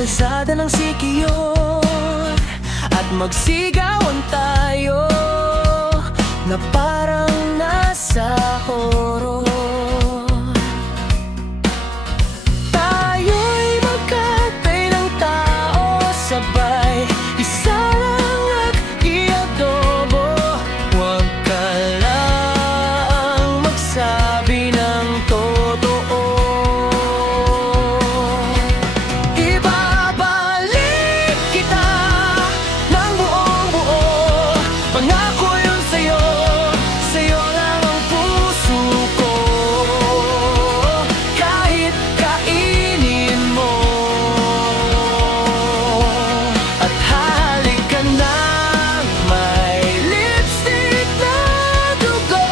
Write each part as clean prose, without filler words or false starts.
kalsada ng Siquijor at magsigawan tayo na parang nasa horror. Tayo'y magkatay ng tao sabay, isa lang at iadobo. Huwag ka lang magsabi ng totoo. Ibabalik kita ng buong buo. Pangako yun sa'yo, sa'yo lang ang puso ko. Kahit kainin mo at halik ka ng may lipstick na dugo.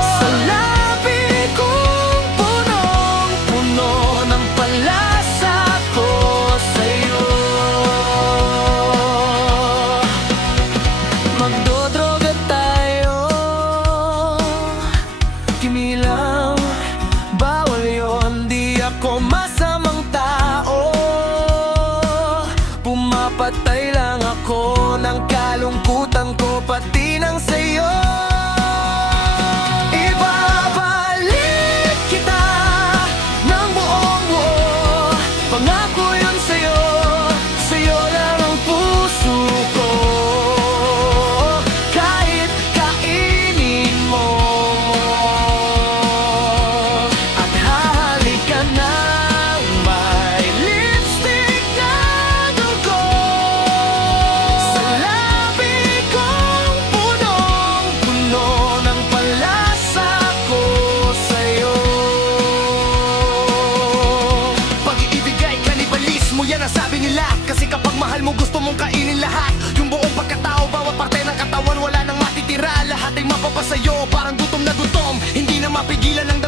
Sa labi kong punong-puno ng palasa ko sa'yo. Magdodroga tayo, kimilaw, bawal yun. Di ako masamang tao, pumapatay lang ako ng kalungkutan ko, pati ng sayo. Ibabalik kita ng buong buo. Pangako yun sa'yo, sa'yo lang ang puso ko. Kahit kainin mo at halik ka ng may lipstick na dugo. Sa labi kong punong-puno ng palasa ko sa'yo. Pag-ibig ay kanibalismo, yan ang sabi nila. Kasi kapag mahal mo, gusto mong kainin lahat. Yung buong pagkatao, bawat parte ng katawan, wala nang matitira. Lahat ay mapapasayo, parang gutom na gutom. Hindi na mapigilan ng